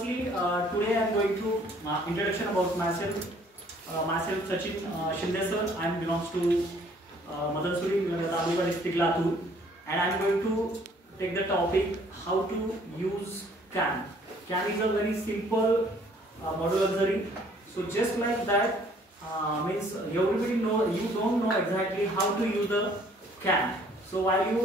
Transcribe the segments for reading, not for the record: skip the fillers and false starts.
Today I am going to introduction about myself. Myself Sachin Shinde sir. I belongs to Madansuri, Taluka district Latur, and I am going to take the topic how to use can. Can is a very simple model auxiliary. So just like that means everybody know you don't know exactly how to use the can. So while you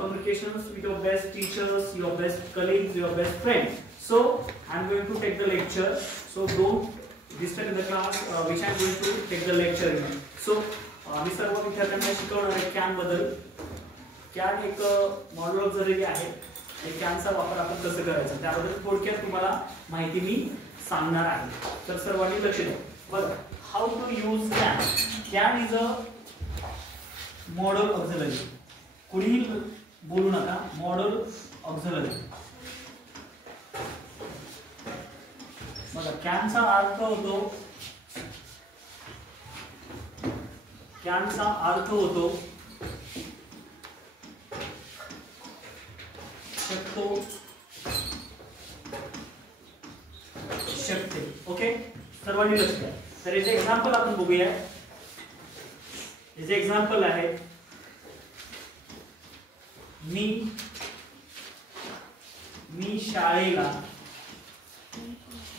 communications with your best teachers, your best colleagues, your best friends. So I am going to take the lecture. So don't disturb the class which I am going to take the lecture in. So मी सर्व विद्यार्थ्यांना शिकवणार आहे can बद्दल. Can एक module auxiliary आहे. आणि कॅनचा वापर आपण कसं करायचा त्याबद्दल थोडक्यात तुम्हाला माहिती मी सांगणार आहे. तर सर्वांनी लक्ष द्या. बघा how to use can. Can is a module auxiliary. कुणीही बोलू नका. Module auxiliary. बघा कॅनचा अर्थ होतो शकतो शकते. ओके सर्वांनी लक्ष द्या. तर याचे एक्झाम्पल आपण बघूया. याचे एक्झाम्पल आहे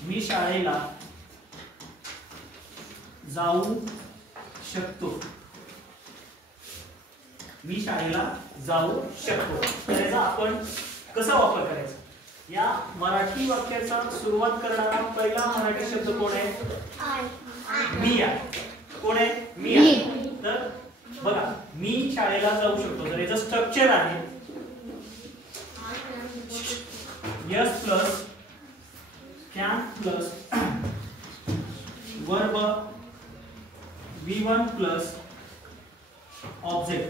मी शाळेला जाऊ शकतो. मी शाळेला जाऊ शकतो. तर याचा आपण कसा वापर करायचा. या मराठी वाक्याचा सुरुवात करणारा पहिला मराठी शब्द कोण आहे. मी आहे. कोण आहे. मी आहे. तर बघा मी शाळेला जाऊ शकतो. तर याचं स्ट्रक्चर आहे yes plus can plus verb v1 plus object.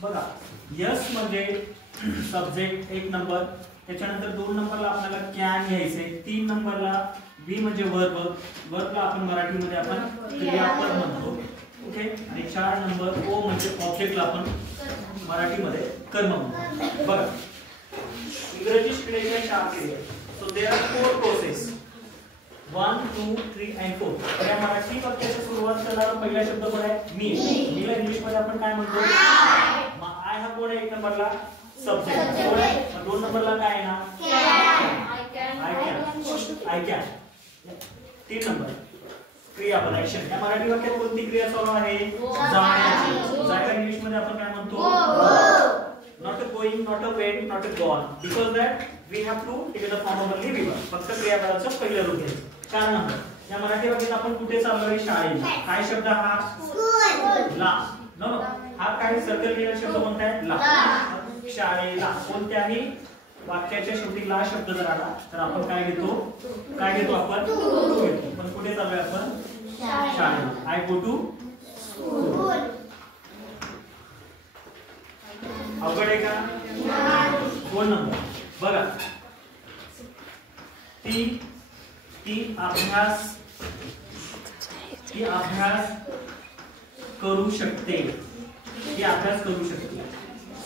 बघा यस म्हणजे सब्जेक्ट एक नंबर. त्याच्यानंतर 2 नंबरला आपल्याला कॅन घ्यायचे. 3 नंबरला v म्हणजे वर्ब. वर्बला आपण मराठीमध्ये आपण क्रियापद म्हणतो. ओके. आणि 4 नंबर ओ म्हणजे ऑब्जेक्टला आपण मराठीमध्ये कर्म म्हणतो. बघा इंग्रजी शिकण्याच्या 4 क्रिया. So there are 4 process. 1, 2, 3 and 4. तर या मराठी वाक्याची सुरुवात करणारा पहिला शब्द कोण आहे. मी. मीला इंग्लिश मध्ये आपण काय म्हणतो. आय हा कोण आहे. 1 नंबरला सब्जेक्ट कोण आहे. 2 नंबरला काय आहे ना. I can. 3 नंबर क्रियापद ऍक्शन. या मराठी वाक्यात कोणती क्रिया चालू आहे. जाण्याची. जायला इंग्लिश मध्ये आपण काय म्हणतो. Not a going, not a went, not a gone. Because that we have to take the form of only we-1. फक्त क्रियापदाचं पहिलं रूप घ्यायचं. 4 नंबर या मराठी वाक्यात आपण कुठे चाललोय. शाळेला. काय शब्द हा. ला. नो हा काय सर्कल केलेला शब्द कोणता आहे. ला. शाळेला. कोणत्याही वाक्याच्या शेवटी ला शब्द जर आला तर आपण काय घेतो आपण टू घेतो. पण कुठे चाललोय आपण. शाळेला. I go to school. अवघड आहे का. 2 नंबर बघा ती अभ्यास करू शकते.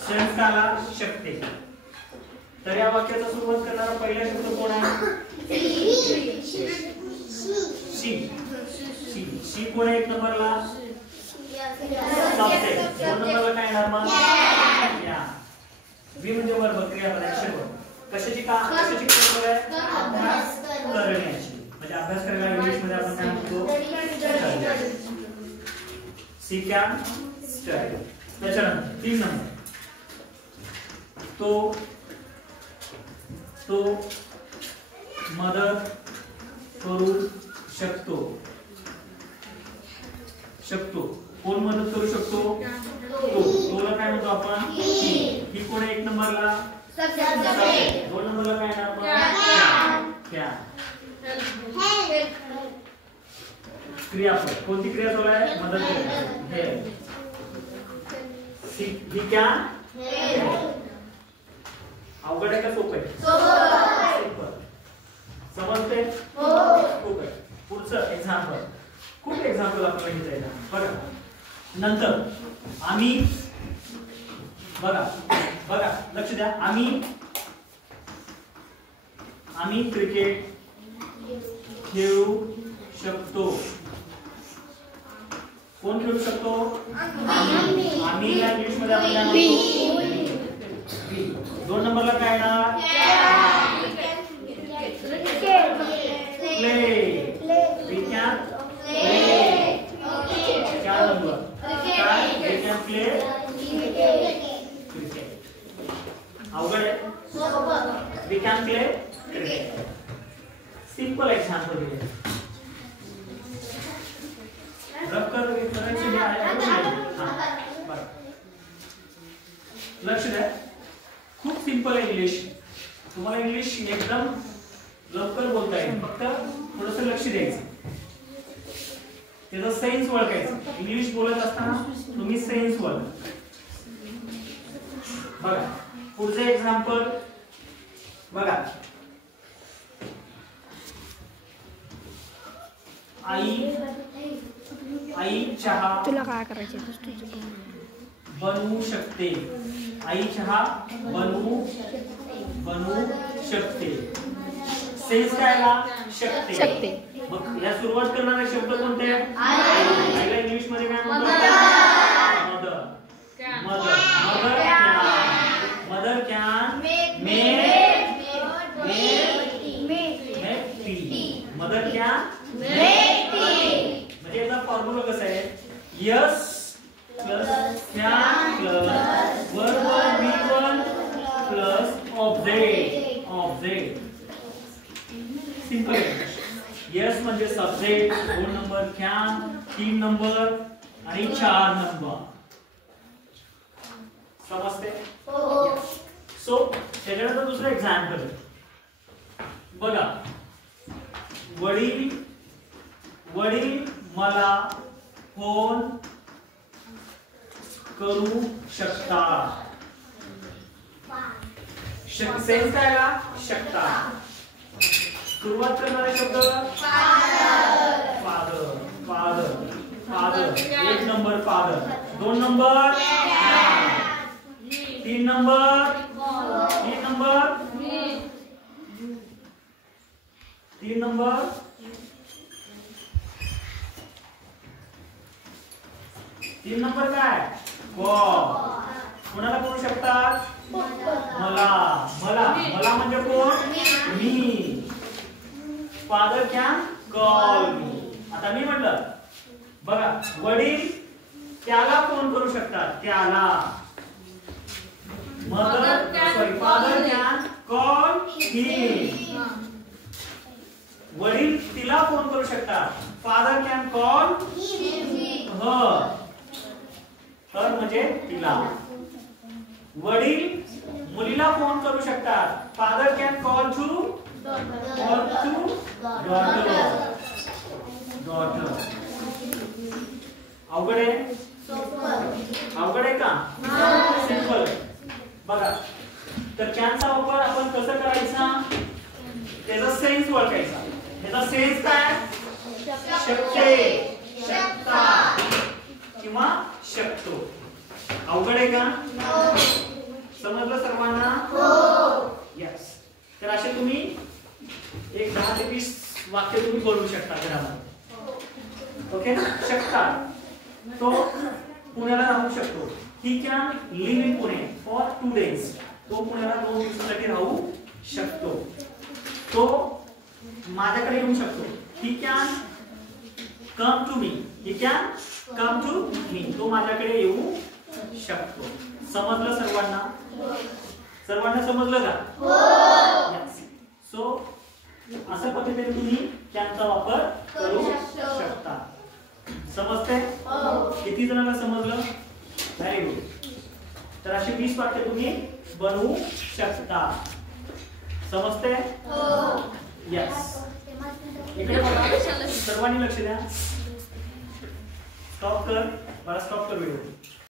संस्थाला शकते. तर या वाक्याचा सुरुवात करणारा पहिला शब्द कोण आहे. शी कोण आहे. 1 नंबरला सब्जेक्ट. 2 नंबरला काय येणार मग. वी म्हणजे वर्ब क्रियापद ऍक्शन वर्ब. कशाची क्रिया आहे. अभ्यास करण्याची. म्हणजे अभ्यास करायला इंग्लिश मध्ये आपण काय म्हणतो. She can study. त्याच्यानंतर 3 नंबर तो मदत करू शकतो. कोण मदत करू शकतो. तोला काय म्हणतो आपण. ही कोण आहे. 1 नंबरला सब्जेक्ट. 2 नंबरला काय येणार आपण. कॅन. क्रियापद. कोणती क्रिया चालू आहे. मदत करणे. He can. अवघड आहे का सोपं आहे. समजते. खूप आहे. पुढचं एक्झाम्पल. खूप एक्झाम्पल आपल्याला घेता येईल. बघा नंतर आम्ही. बघा लक्ष द्या. आम्ही क्रिकेट खेळू शकतो. कोण खेळू शकतो? आम्ही या इंग्लिश मध्ये आपण बी. 2 नंबरला काय येणार? Play. We can play. 4 number काय? We can play cricket. अवघड आहे. We can play cricket. Simple example आहे. लक्ष द्या. खूप सिंपल आहे इंग्लिश. तुम्हाला इंग्लिश एकदम लवकर बोलता येईल. फक्त थोडस लक्ष द्यायचं. त्याचा सेन्स ओळखायचं. इंग्लिश बोलत असताना तुम्ही सेन्स ओळखा. बघा पुढचं एक्झाम्पल बघा. आई चहा तुला काय करायचे बनवू शकते. आई चहा बनवू शकते. सेन्स काय आला? शकते. मग या सुरुवात करणारे शब्द कोणते? आईला इंग्लिश मध्ये काय म्हणतात? Mother. Mother can make tea. Mother can म्हणजे याचा फॉर्म्युला कसा आहे? Yes plus can plus verb V1 plus object. Simple. Yes म्हणजे सब्जेक्ट, 2 नंबर कॅन, 3 नंबर आणि 4 नंबर. समजते? सो त्याच्यानंतर दुसरं एक्झाम्पल बघा. वडील मला फोन करू शकतात. सेन्स काय आला? शकता. सुरुवात करणारे शब्द father. 1 number father, 2 number 3 number 3 number काय? गॉड. कोणाला करू शकतात? मला म्हणजे कोण? मी. Father can call me. आता मी म्हटलं बघा. वडील त्याला फोन करू शकतात. Father can call him. वडील तिला फोन करू शकतात. फादर कॅन कॉल हर म्हणजे तिला. वडील मुलीला फोन करू शकतात. Father can call to daughter. अवघड आहे का? सिंपल. बघा तर कॅनचा वापर आपण कसं करायचा? त्याचा सेन्स ओळखायचा. त्याचा सेन्स काय? शकते, शकता किंवा शकतो. अवघड आहे का? समजलं सर्वांना? यस. तर असे तुम्ही एक 10 ते 20 वाक्य तुम्ही बोलू शकता घरामध्ये. ओके. शकता. तो पुण्याला राहू शकतो. He can live in Pune for 2 days. तो पुण्याला 2 दिवसासाठी राहू शकतो. तो माझ्याकडे येऊ शकतो. He can come to me. He can come to me. तो माझ्याकडे येऊ शकतो. समजलं सर्वांना? सर्वांना समजलं का? यस. सो अशा पद्धतीने तुम्ही कॅनचा वापर करू शकता. समजते? किती जणांना समजलं? Very good. तर अशी 20 वाक्य तुम्ही बनवू शकता. समजते? यस. इकडे बघा. सर्वांनी लक्ष द्या. स्टॉप कर. मला स्टॉप कर व्हिडिओ.